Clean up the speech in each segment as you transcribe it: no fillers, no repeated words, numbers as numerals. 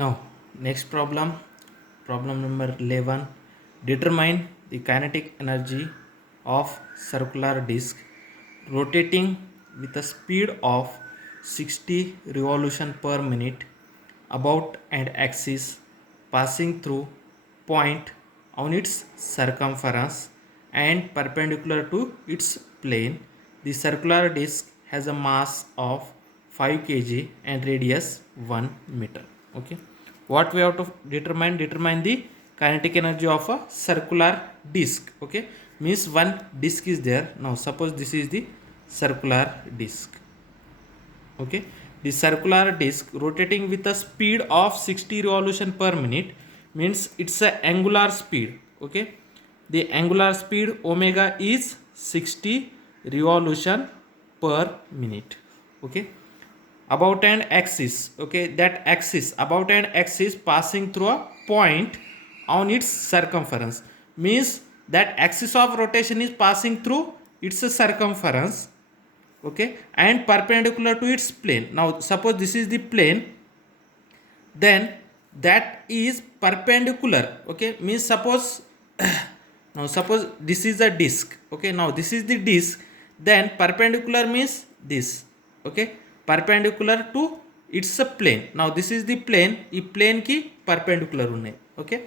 Now, next problem, problem number 11. Determine the kinetic energy of circular disc rotating with a speed of 60 revolution per minute about an axis passing through point on its circumference and perpendicular to its plane. The circular disc has a mass of 5 kg and radius 1 meter. Okay, what we have to determine the kinetic energy of a circular disc. Okay, means one disc is there. Now suppose this is the circular disc. Okay, the circular disc rotating with a speed of 60 revolution per minute means it's a angular speed. Okay, the angular speed omega is 60 revolution per minute. Okay, about an axis. Okay, that axis, about an axis passing through a point on its circumference means that axis of rotation is passing through its circumference. Okay, and perpendicular to its plane. Now suppose this is the plane, then that is perpendicular. Okay, means suppose now suppose this is a disc. Okay, now this is the disc, then perpendicular means this. Okay, perpendicular to its a plane. Now this is the plane, ఈ plane కి perpendicular ఉన్నాయి. Okay,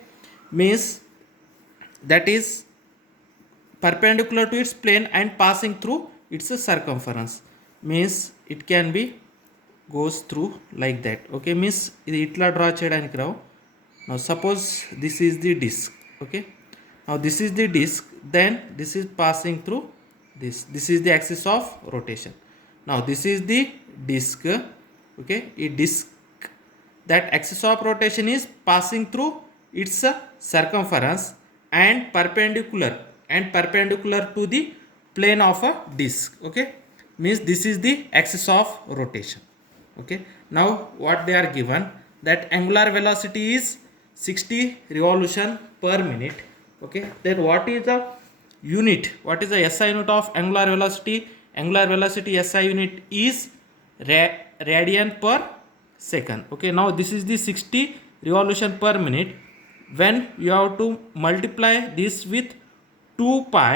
means that is perpendicular to its plane and passing through its circumference, means it can be goes through like that. Okay, means ఇది ఇట్లా draw చేయడానికి రావు. Now suppose this is the disc. Okay, now this is the disc, then this is passing through this is the axis of rotation. Now this is the disc. Okay, a disc, that axis of rotation is passing through its circumference and perpendicular to the plane of a disc. Okay, means this is the axis of rotation. Okay, now what they are given, that angular velocity is 60 revolution per minute. Okay, then what is the unit, what is the SI unit of angular velocity? Angular velocity SI unit is radian per second. Okay, now this is the 60 revolution per minute. When you have to multiply this with 2 pi,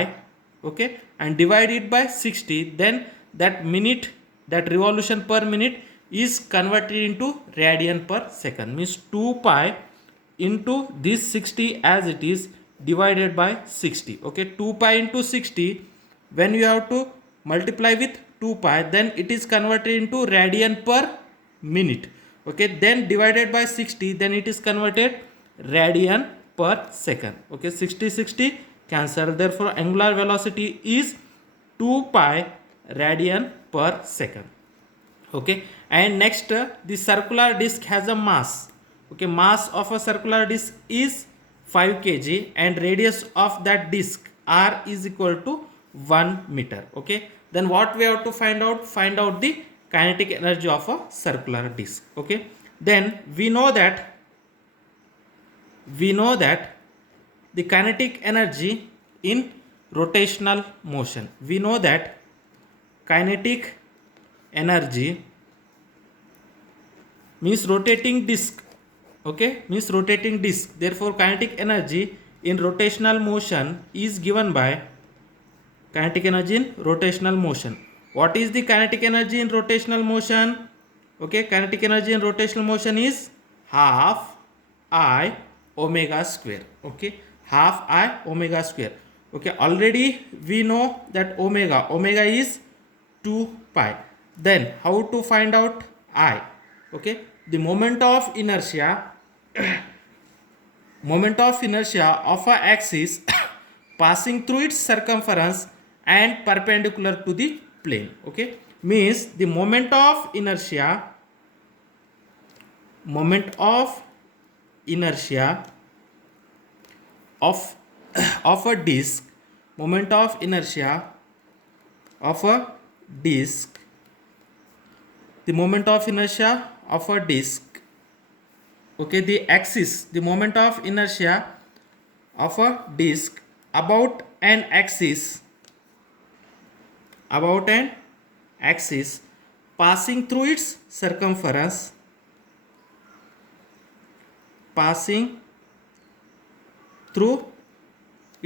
okay, and divide it by 60, then that minute, that revolution per minute is converted into radian per second, means 2 pi into this 60 as it is divided by 60. Okay, 2 pi into 60, when you have to multiply with 2 pi, then it is converted into radian per minute. Okay, then divided by 60, then it is converted radian per second. Okay, 60 cancel, therefore angular velocity is 2 pi radian per second. Okay, and next the circular disc has a mass. Okay, mass of a circular disc is 5 kg and radius of that disc r is equal to 1 meter. Okay, then what we have to find out the kinetic energy of a circular disc. Okay, then we know that the kinetic energy in rotational motion, we know that kinetic energy means rotating disc. Okay, means rotating disc, therefore kinetic energy in rotational motion is given by kinetic energy in rotational motion. What is the kinetic energy in rotational motion? Okay, kinetic energy in rotational motion is half I omega square. Okay, half I omega square. Okay, already we know that omega is 2 pi. Then how to find out I? Okay, the moment of inertia of a axis passing through its circumference and perpendicular to the plane. Okay, means the moment of inertia of a disc, moment of inertia of a disc, the moment of inertia of a disc. Okay, the axis, the moment of inertia of a disc about an axis passing through its circumference passing through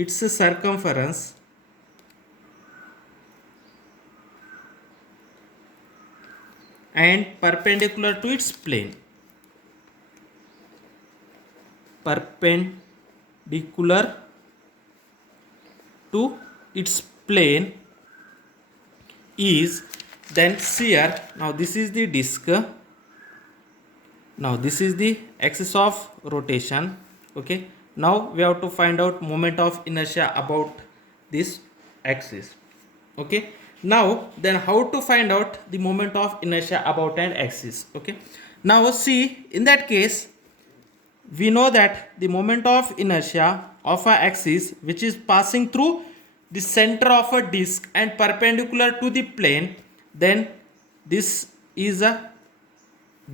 its circumference and perpendicular to its plane. Perpendicular to its plane is then shear. Now this is the disk. Now this is the axis of rotation. Okay, now we have to find out moment of inertia about this axis. Okay, now then how to find out the moment of inertia about an axis. Okay, now see, in that case we know that the moment of inertia of a axis which is passing through the center of a disk and perpendicular to the plane, then this is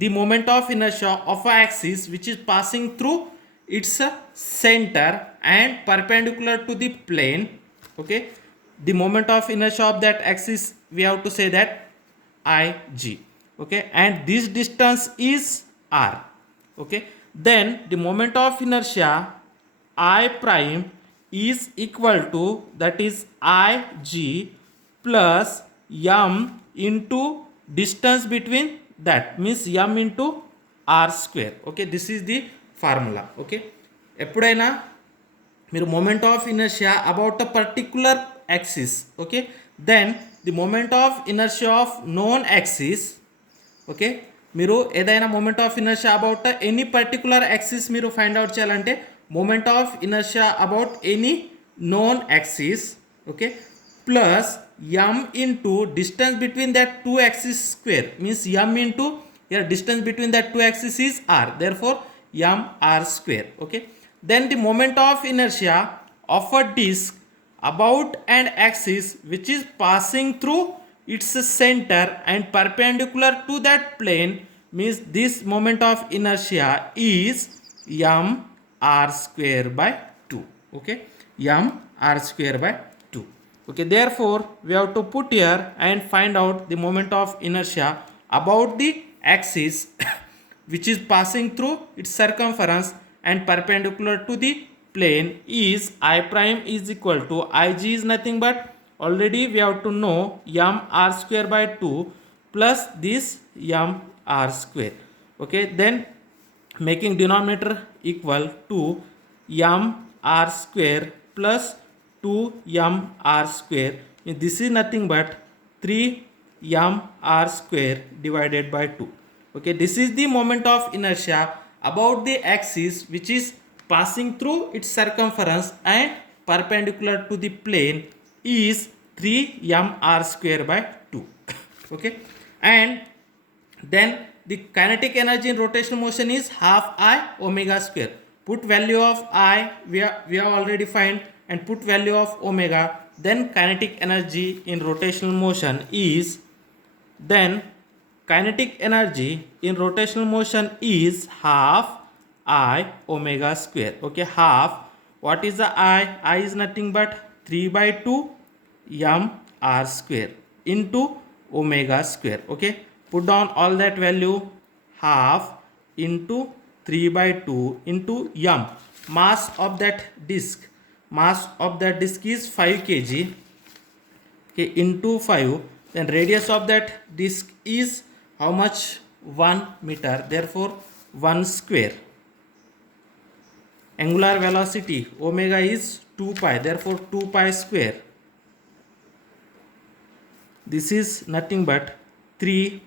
the moment of inertia of a axis which is passing through its center and perpendicular to the plane. Okay, the moment of inertia of that axis, we have to say that Ig. Okay, and this distance is r. Okay, then the moment of inertia I prime is equal to, that is Ig plus m into distance between that, means m into r square. Okay, this is the formula. Okay, ఎప్పుడైనా మీరు moment of inertia about a particular axis, okay, then the moment of inertia of known axis, okay, మీరు ఏదైనా moment of inertia about any particular axis మీరు find out చేయాలంటే moment of inertia about any known axis, okay, plus m into distance between that two axes square, means m into here distance between that two axes is r, therefore m r square. Okay, then the moment of inertia of a disk about an axis which is passing through its center and perpendicular to that plane, means this moment of inertia is m r square by 2. Okay, m r square by 2. Okay, therefore we have to put here and find out the moment of inertia about the axis which is passing through its circumference and perpendicular to the plane is I prime is equal to Ig is nothing but, already we have to know, m r square by 2 plus this m r square. Okay, then making denominator equal to m r square plus 2m r square, this is nothing but 3m r square divided by 2. Okay, this is the moment of inertia about the axis which is passing through its circumference and perpendicular to the plane is 3m r square by 2. Okay, and then the kinetic energy in rotational motion is half I omega square. Put value of I, we have already find, and put value of omega, then kinetic energy in rotational motion is, then kinetic energy in rotational motion is half I omega square. Okay, half, what is the I is nothing but 3 by 2 m r square into omega square. Okay, put down all that value, half into 3 by 2 into m, mass of that disk, mass of that disk is 5 kg. Okay, into 5, then radius of that disk is how much? 1 meter, therefore 1 square. Angular velocity omega is 2 pi, therefore 2 pi square. This is nothing but 3.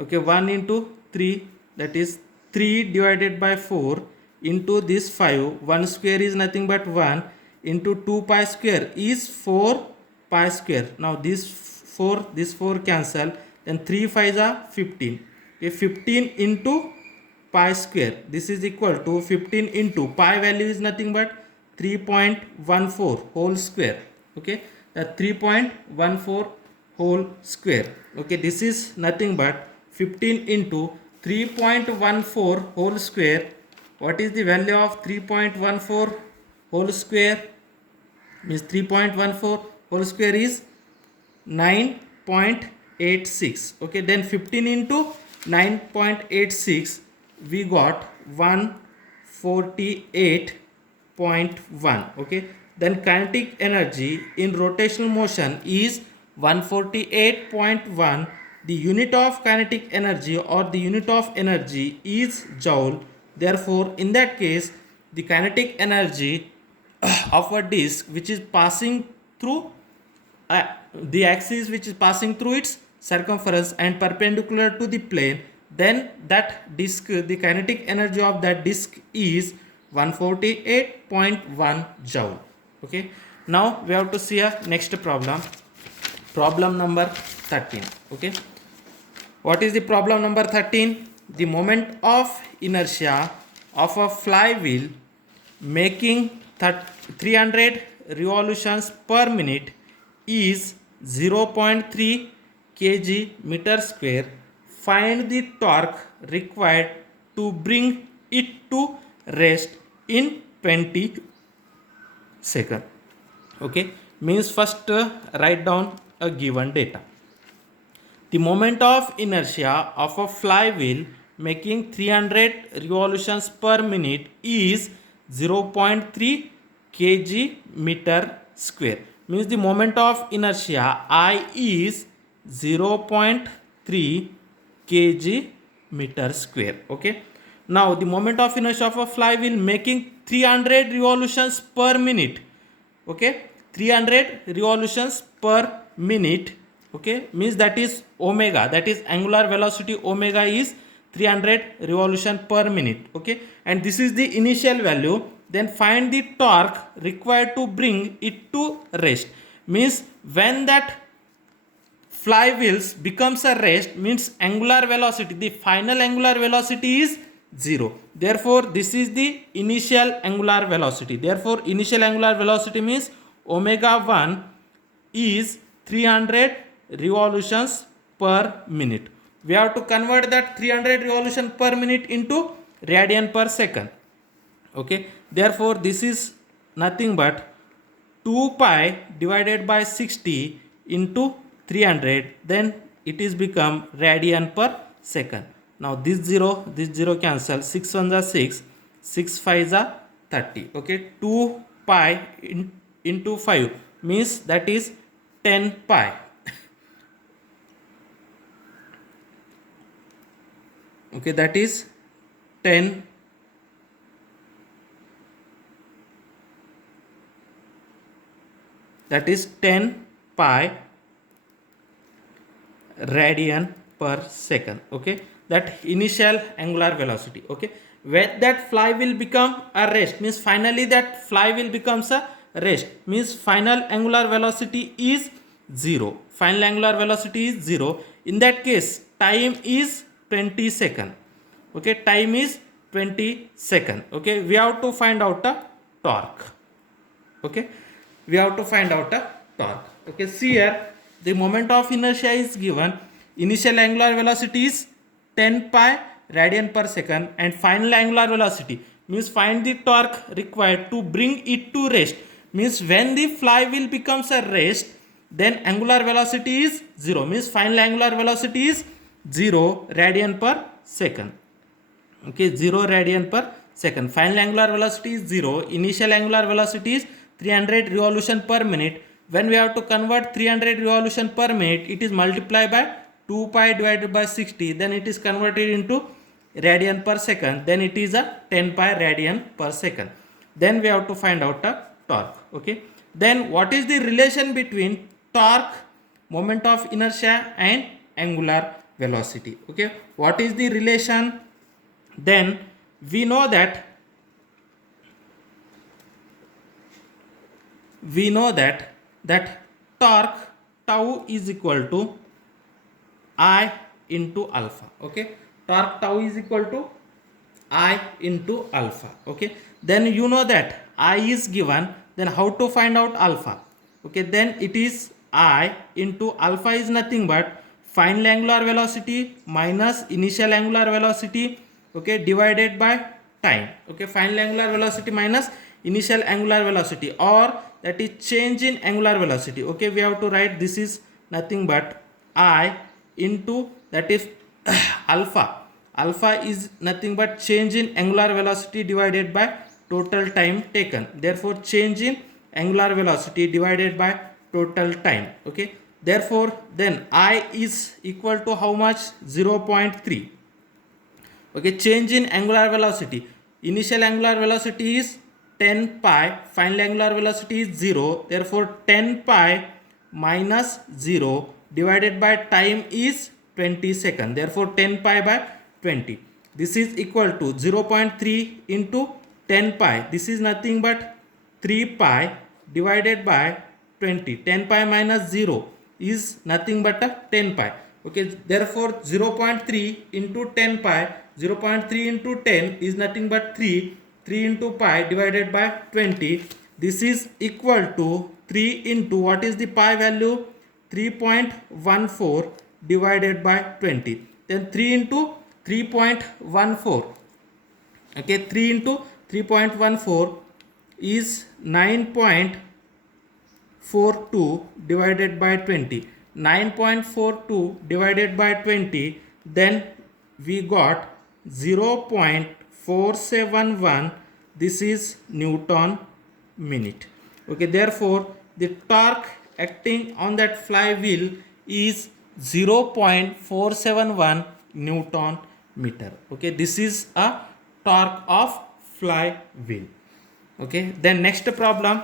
Okay, 1 into 3, that is 3 divided by 4 into this 5. 1 square is nothing but 1 into 2 pi square is 4 pi square. Now this 4 cancel, then 3 5s are 15. Okay, 15 into pi square, this is equal to 15 into pi value is nothing but 3.14 whole square. Okay, the 3.14 whole square. Okay, this is nothing but 15 into 3.14 whole square. What is the value of 3.14 whole square? Means 3.14 whole square is 9.86. Okay, then 15 into 9.86, we got 148.1. Okay, then kinetic energy in rotational motion is 148.1. The unit of kinetic energy or the unit of energy is joule. Therefore, in that case, the kinetic energy of a disk which is passing through the axis which is passing through its circumference and perpendicular to the plane, then that disk, the kinetic energy of that disk is 148.1 joule. Okay, now we have to see a next problem number 13. Okay, what is the problem number 13? The moment of inertia of a flywheel making 300 revolutions per minute is 0.3 kg meter square. Find the torque required to bring it to rest in 20 seconds. Okay, means first write down a given data. The moment of inertia of a flywheel making 300 revolutions per minute is 0.3 kg meter square. Means the moment of inertia I is 0.3 kg meter square. Okay. Now the moment of inertia of a flywheel making 300 revolutions per minute. Okay, 300 revolutions per minute. Okay, means that is omega, that is angular velocity omega is 300 revolution per minute. Okay, and this is the initial value. Then find the torque required to bring it to rest. Means when that flywheels becomes a rest, means angular velocity, the final angular velocity is 0. Therefore this is the initial angular velocity. Therefore initial angular velocity means omega 1 is 300 revolutions per minute. We have to convert that 300 revolution per minute into radian per second. Okay, therefore this is nothing but 2 pi divided by 60 into 300, then it is become radian per second. Now this 0 cancel, 6 1 are 6, 6 5 are 30. Okay, 2 pi into 5 means that is 10 pi. Okay, that is 10 pi radian per second. Okay, that initial angular velocity. Okay, when that fly will become a rest, means finally that fly will becomes a rest, means final angular velocity is 0. Final angular velocity is 0. In that case time is 20 second. Okay, time is 20 second. Okay, we have to find out a torque. Okay, we have to find out a torque. Okay, see here, the moment of inertia is given. Initial angular velocity is 10 pi radian per second and final angular velocity, means find the torque required to bring it to rest. Means when the flywheel becomes a rest, then angular velocity is 0. Means final angular velocity is 0 radian per second. Okay, 0 radian per second. Final angular velocity is 0. Initial angular velocity is 300 revolution per minute. When we have to convert 300 revolution per minute, it is multiplied by 2 pi divided by 60. Then it is converted into radian per second. Then it is a 10 pi radian per second. Then we have to find out a torque. Okay. Then what is the relation between torque, moment of inertia and angular velocity? Okay. What is the relation? Then we know that torque tau is equal to I into alpha. Okay, torque tau is equal to I into alpha. Okay, then you know that I is given, then how to find out alpha? Okay, then it is I into alpha is nothing but final angular velocity minus initial angular velocity, okay, divided by time. Okay, final angular velocity minus initial angular velocity, or that is change in angular velocity. Okay, we have to write this is nothing but I into that is alpha. alpha is nothing but change in angular velocity divided by total time taken. Therefore change in angular velocity divided by total time. Okay, therefore then I is equal to how much? 0.3. Okay, change in angular velocity. Initial angular velocity is 10 pi, final angular velocity is 0. Therefore 10 pi minus 0 divided by time is 20 seconds. Therefore 10 pi by 20. This is equal to 0.3 into 10 pi. This is nothing but 3 pi divided by 20. 10 pi minus 0 is nothing but a 10 pi. Okay, therefore 0.3 into 10 pi, 0.3 into 10 is nothing but 3. 3 into pi divided by 20. This is equal to 3 into what is the pi value? 3.14 divided by 20. Then 3 into 3.14. Okay, 3 into 3.14 is 9.42 divided by 20. 9.42 divided by 20, then we got 0.471. This is Newton minute. Okay, therefore the torque acting on that flywheel is 0.471 Newton meter. Okay, this is a torque of flywheel. Okay, then next problem,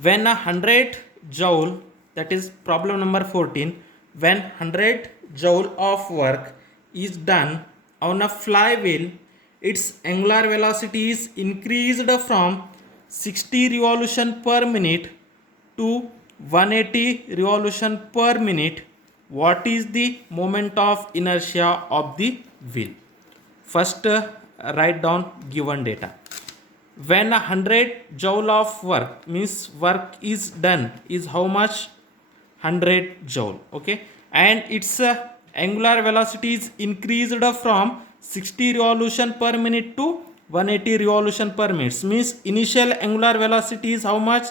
when 100 joule, that is problem number 14, when 100 joule of work is done on a flywheel, its angular velocity is increased from 60 revolution per minute to 180 revolution per minute. What is the moment of inertia of the wheel? First write down given data. When 100 joule of work means work is done is how much? 100 joule. Okay, and its angular velocity is increased from 60 revolution per minute to 180 revolution per minute. Means initial angular velocity is how much?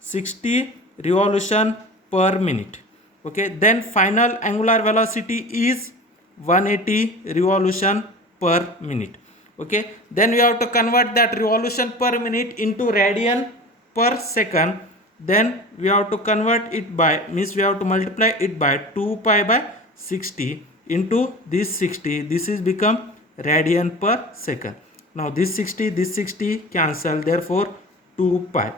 60 revolution per minute. Okay, then final angular velocity is 180 revolution per minute. Okay, then we have to convert that revolution per minute into radian per second. Then we have to convert it by, means we have to multiply it by 2 pi by 60 into this 60. This is become radian per second. Now this 60 cancel, therefore 2 pi.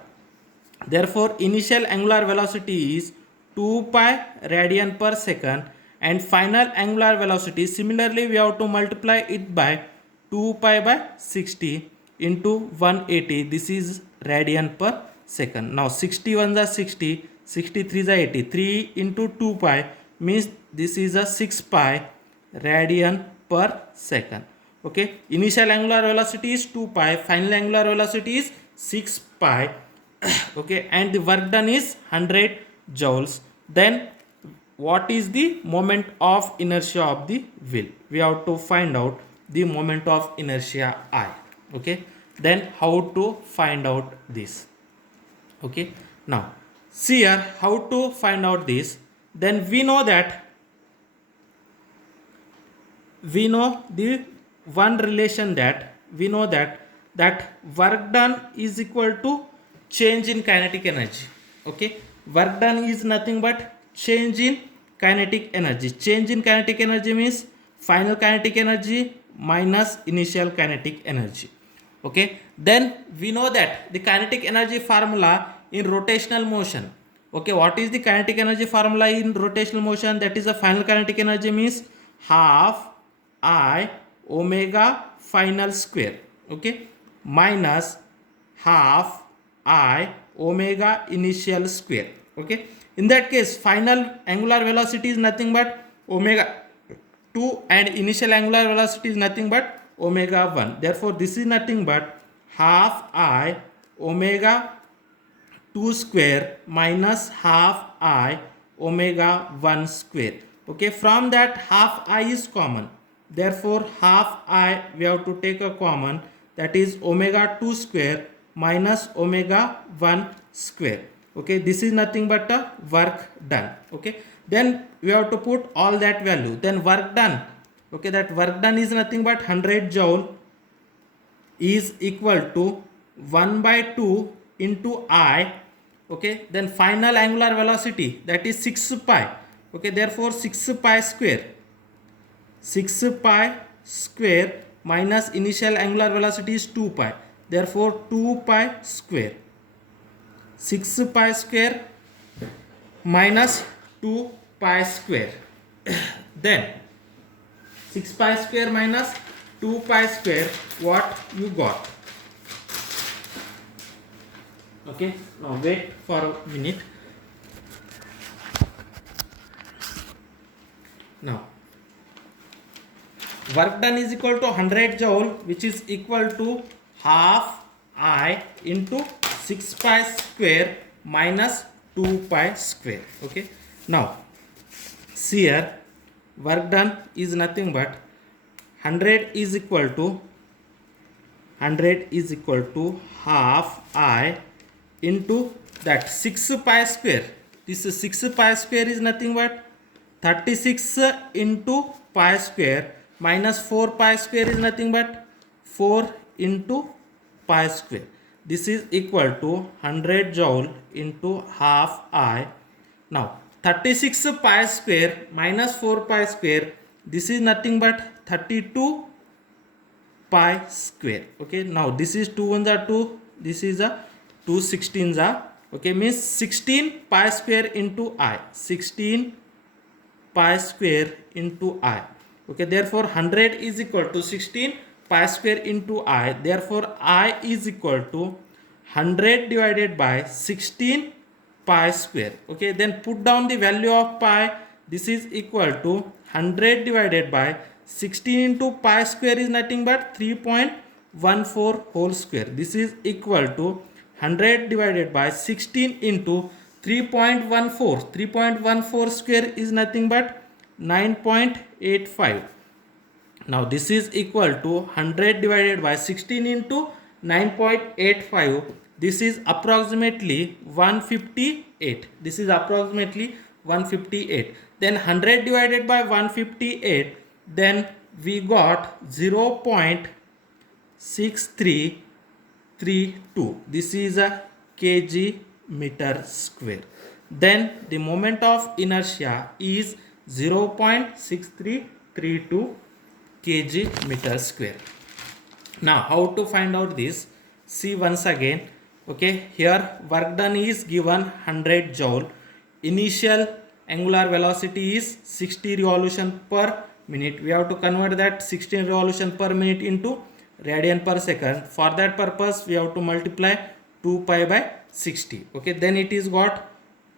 Therefore initial angular velocity is 2 pi radian per second, and final angular velocity, similarly we have to multiply it by 2 pi by 60 into 180. This is radian per second. Now 60 ones are 60, 63 is 80. 3 into 2 pi means this is a 6 pi radian per second. Okay, initial angular velocity is 2 pi, final angular velocity is 6 pi. Okay, and the work done is 100 joules. Then what is the moment of inertia of the wheel? We have to find out the moment of inertia I. Okay, then how to find out this? Okay, now see here how to find out this. Then we know the one relation, that we know that work done is equal to change in kinetic energy. Okay, work done is nothing but change in kinetic energy. Change in kinetic energy means final kinetic energy minus initial kinetic energy. Okay, then we know that the kinetic energy formula in rotational motion. Okay, what is the kinetic energy formula in rotational motion? That is the final kinetic energy means half I omega final square. Okay, minus half I omega initial square. Okay, in that case final angular velocity is nothing but omega 2 and initial angular velocity is nothing but omega 1. Therefore this is nothing but half I omega 2 square minus half I omega 1 square. Okay, from that half I is common. Therefore half I we have to take a common, that is omega 2 square minus omega 1 square. Okay, this is nothing but a work done. Okay, then we have to put all that value. Then work done Okay, that work done is nothing but 100 joule is equal to 1 by 2 into I. Okay, then final angular velocity, that is 6 pi. Okay, therefore 6 pi square, 6 pi square minus initial angular velocity is 2 pi, therefore 2 pi square, 6 pi square minus 2 pi square. Then 6 pi square minus 2 pi square, what you got? Okay, now wait for a minute. Now work done is equal to 100 joule, which is equal to half I into 6 pi square minus 2 pi square. Okay, now see here, work done is nothing but 100 is equal to half I into that 6 pi square. This 6 pi square is nothing but 36 into pi square minus 4 pi square is nothing but 4 into pi square. This is equal to 100 joule into half I. Now 36 pi square minus 4 pi square, this is nothing but 32 pi square. Okay, now this is 2 ones are 2, this is a 2 16s are, okay, means 16 pi square into I, 16 pi square into I. Okay, therefore 100 is equal to 16 pi square into I, therefore I is equal to 100 divided by 16 pi square. Okay, then put down the value of pi, this is equal to 100 divided by 16 into pi square is nothing but 3.14 whole square. This is equal to 100 divided by 16 into 3.14. 3.14 square is nothing but 9.85. Now this is equal to 100 divided by 16 into 9.85. This is approximately 158. This is approximately 158. Then 100 divided by 158, then we got 0.6332. This is a kg meter square. Then the moment of inertia is 0.6332 kg meter square. Now how to find out this? See once again. Okay, here work done is given 100 joule. Initial angular velocity is 60 revolution per minute. We have to convert that 16 revolution per minute into radian per second. For that purpose we have to multiply 2 pi by 60. Okay, then it is got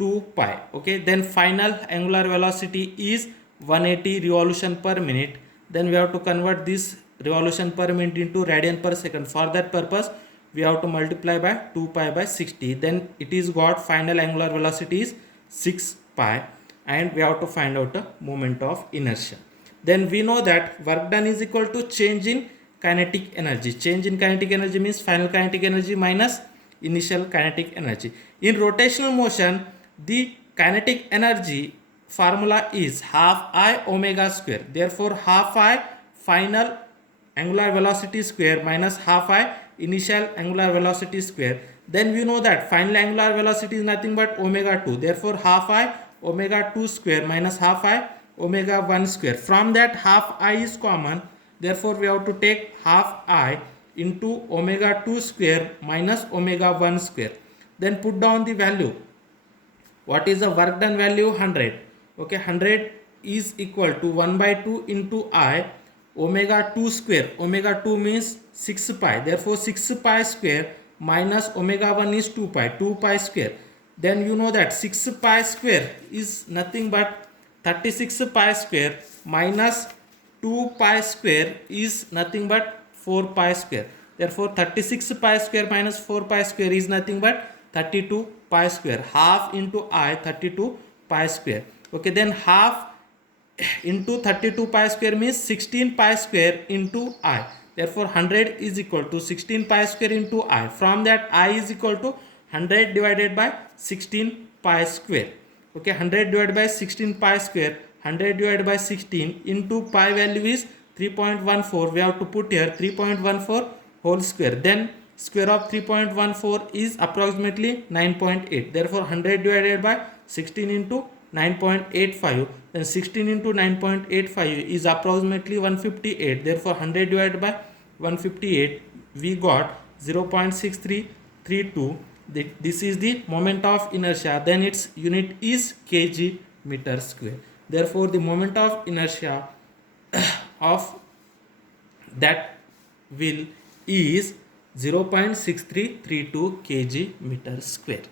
2 pi. Okay, then final angular velocity is 180 revolution per minute. Then we have to convert this revolution per minute into radian per second. For that purpose we have to multiply by 2 pi by 60. Then it is got final angular velocity is 6 pi, and we have to find out the moment of inertia. Then we know that work done is equal to change in kinetic energy. Change in kinetic energy means final kinetic energy minus initial kinetic energy. In rotational motion, the kinetic energy formula is half I omega square. Therefore half I final angular velocity square minus half I initial angular velocity square. Then we know that final angular velocity is nothing but omega 2. Therefore half I omega 2 square minus half I omega 1 square. From that half I is common. Therefore we have to take half I into omega 2 square minus omega 1 square. Then put down the value. What is the work done value? 100. Okay, 100 is equal to 1 by 2 into I omega 2 square. Omega 2 means 6 pi. Therefore 6 pi square minus omega 1 is 2 pi. 2 pi square. Then you know that 6 pi square is nothing but 36 pi square minus 2 pi square is nothing but 4 pi square. Therefore 36 pi square minus 4 pi square is nothing but 32 pi square. Half into I 32 pi square. Okay, then half into 32 pi square means 16 pi square into I. Therefore 100 is equal to 16 pi square into I. From that I is equal to 100 divided by 16 pi square. Okay, 100 divided by 16 pi square. 100 divided by 16 into pi value is 3.14. We have to put here 3.14 whole square. Then square of 3.14 is approximately 9.8. Therefore 100 divided by 16 into 9.85. Then 16 into 9.85 is approximately 158. Therefore 100 divided by 158, we got 0.6332. This is the moment of inertia. Then its unit is kg meter square. Therefore the moment of inertia of that wheel is 0.6332 kg meter square.